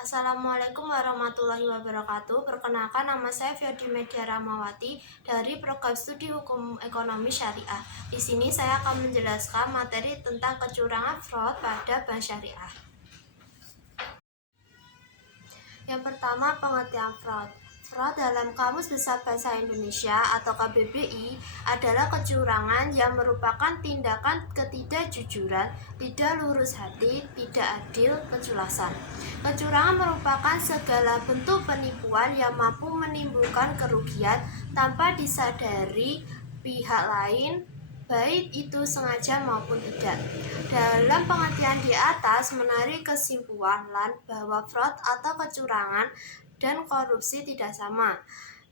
Assalamualaikum warahmatullahi wabarakatuh. Perkenalkan, nama saya Fiodi Media Ramawati dari Program Studi Hukum Ekonomi Syariah. Di sini saya akan menjelaskan materi tentang kecurangan fraud pada bank syariah. Yang pertama, pengertian fraud. Fraud dalam Kamus Besar Bahasa Indonesia atau KBBI adalah kecurangan yang merupakan tindakan ketidakjujuran, tidak lurus hati, tidak adil, kejelasan. Kecurangan merupakan segala bentuk penipuan yang mampu menimbulkan kerugian tanpa disadari pihak lain, baik itu sengaja maupun tidak. Dalam pengertian di atas menarik kesimpulan bahwa fraud atau kecurangan dan korupsi tidak sama.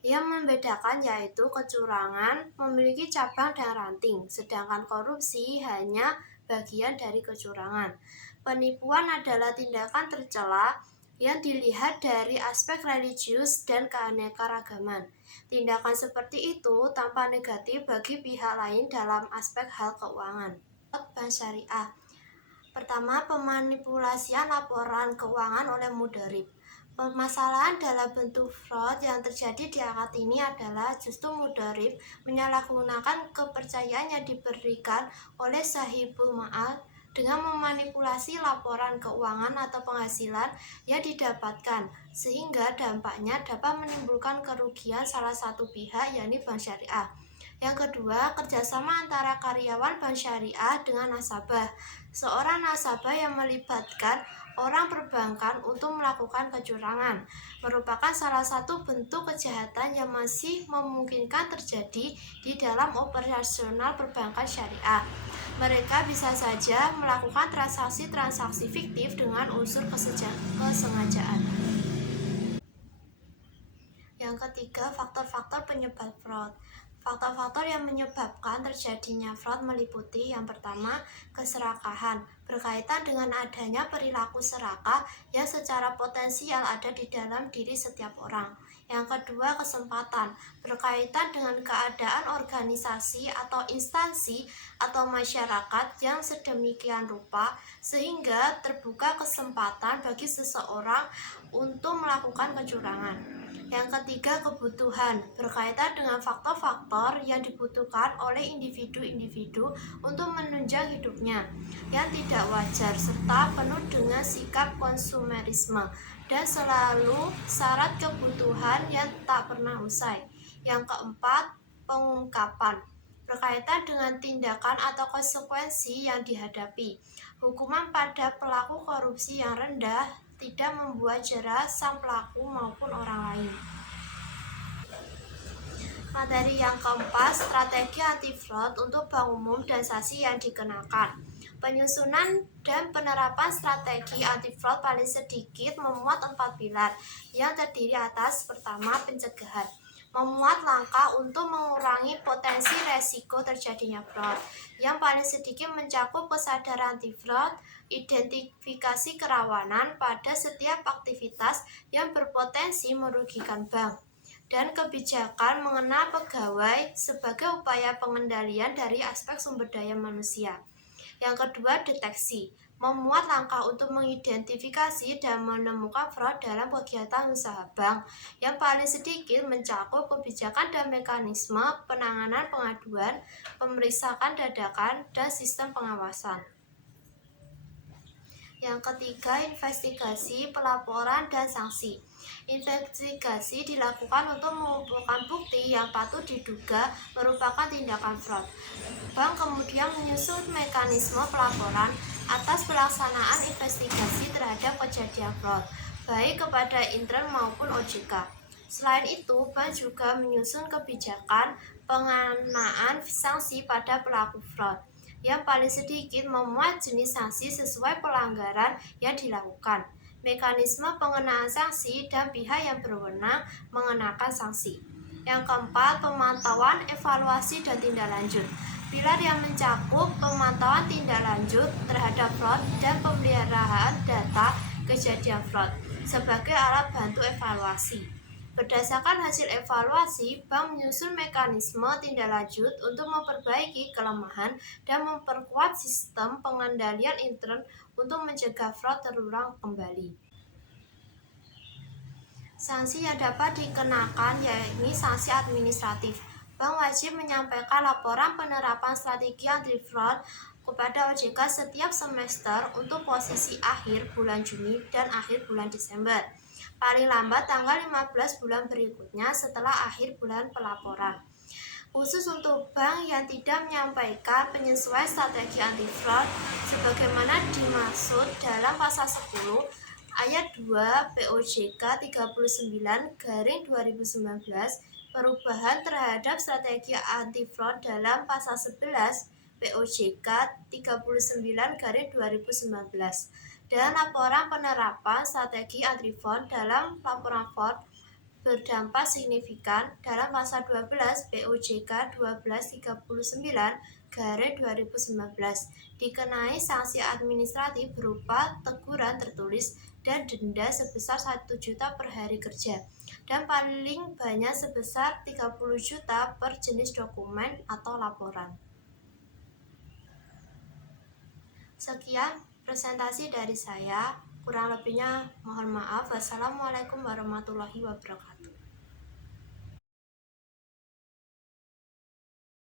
Yang membedakan yaitu kecurangan memiliki cabang dan ranting, sedangkan korupsi hanya bagian dari kecurangan. Penipuan adalah tindakan tercela yang dilihat dari aspek religius dan keanekaragaman. Tindakan seperti itu tampak negatif bagi pihak lain dalam aspek hal keuangan. Bank syariah. Pertama, pemanipulasian laporan keuangan oleh mudharib. Permasalahan dalam bentuk fraud yang terjadi di akad ini adalah justru mudharib menyalahgunakan kepercayaan yang diberikan oleh sahibul ma'al dengan memanipulasi laporan keuangan atau penghasilan yang didapatkan, sehingga dampaknya dapat menimbulkan kerugian salah satu pihak, yakni bank syariah. Yang kedua, kerjasama antara karyawan bank syariah dengan nasabah. Seorang nasabah yang melibatkan orang perbankan untuk melakukan kecurangan merupakan salah satu bentuk kejahatan yang masih memungkinkan terjadi di dalam operasional perbankan syariah. Mereka bisa saja melakukan transaksi-transaksi fiktif dengan unsur kesengajaan. Yang ketiga, faktor-faktor penyebab fraud. Faktor-faktor yang menyebabkan terjadinya fraud meliputi yang pertama, keserakahan, berkaitan dengan adanya perilaku serakah yang secara potensial ada di dalam diri setiap orang. Yang kedua, kesempatan, berkaitan dengan keadaan organisasi atau instansi atau masyarakat yang sedemikian rupa sehingga terbuka kesempatan bagi seseorang untuk melakukan kecurangan. Yang ketiga, kebutuhan, berkaitan dengan faktor-faktor yang dibutuhkan oleh individu-individu untuk menunjang hidupnya yang tidak wajar serta penuh dengan sikap konsumerisme dan selalu syarat kebutuhan yang tak pernah usai. Yang keempat, pengungkapan, berkaitan dengan tindakan atau konsekuensi yang dihadapi. Hukuman pada pelaku korupsi yang rendah tidak membuat jera sang pelaku maupun orang lain. Materi yang keempat, strategi anti fraud untuk bank umum dan sanksi yang dikenakan. Penyusunan dan penerapan strategi anti fraud paling sedikit memuat 4 pilar yang terdiri atas: pertama, pencegahan, memuat langkah untuk mengurangi potensi resiko terjadinya fraud. Yang paling sedikit mencakup kesadaran anti fraud, identifikasi kerawanan pada setiap aktivitas yang berpotensi merugikan bank, dan kebijakan mengenal pegawai sebagai upaya pengendalian dari aspek sumber daya manusia. Yang kedua, deteksi, memuat langkah untuk mengidentifikasi dan menemukan fraud dalam kegiatan usaha bank. Yang paling sedikit mencakup kebijakan dan mekanisme penanganan pengaduan, pemeriksaan dadakan, dan sistem pengawasan. Yang ketiga, investigasi, pelaporan, dan sanksi. Investigasi dilakukan untuk mengumpulkan bukti yang patut diduga merupakan tindakan fraud. Bank kemudian menyusun mekanisme pelaporan atas pelaksanaan investigasi terhadap kejadian fraud, baik kepada intern maupun OJK. Selain itu, bank juga menyusun kebijakan pengenaan sanksi pada pelaku fraud. Yang paling sedikit memuat jenis sanksi sesuai pelanggaran yang dilakukan, mekanisme pengenaan sanksi, dan pihak yang berwenang mengenakan sanksi. Yang keempat, pemantauan, evaluasi, dan tindak lanjut. Pilar yang mencakup pemantauan tindak lanjut terhadap fraud dan pemeliharaan data kejadian fraud sebagai alat bantu evaluasi. Berdasarkan hasil evaluasi, bank menyusun mekanisme tindak lanjut untuk memperbaiki kelemahan dan memperkuat sistem pengendalian intern untuk mencegah fraud terulang kembali. Sanksi yang dapat dikenakan yakni sanksi administratif. Bank wajib menyampaikan laporan penerapan strategi anti fraud kepada OJK setiap semester untuk posisi akhir bulan Juni dan akhir bulan Desember. Paling lambat tanggal 15 bulan berikutnya setelah akhir bulan pelaporan. Khusus untuk bank yang tidak menyampaikan penyesuaian strategi anti fraud sebagaimana dimaksud dalam pasal 10 Ayat 2 POJK 39/2019 perubahan terhadap strategi anti fraud dalam pasal 11 POJK 39/2019 dan laporan penerapan strategi anti fraud dalam laporan fraud berdampak signifikan dalam pasal 12 POJK 1239/2019 dikenai sanksi administratif berupa teguran tertulis dan denda sebesar 1 juta per hari kerja dan paling banyak sebesar 30 juta per jenis dokumen atau laporan. Sekian presentasi dari saya, kurang lebihnya mohon maaf. Wassalamualaikum warahmatullahi wabarakatuh.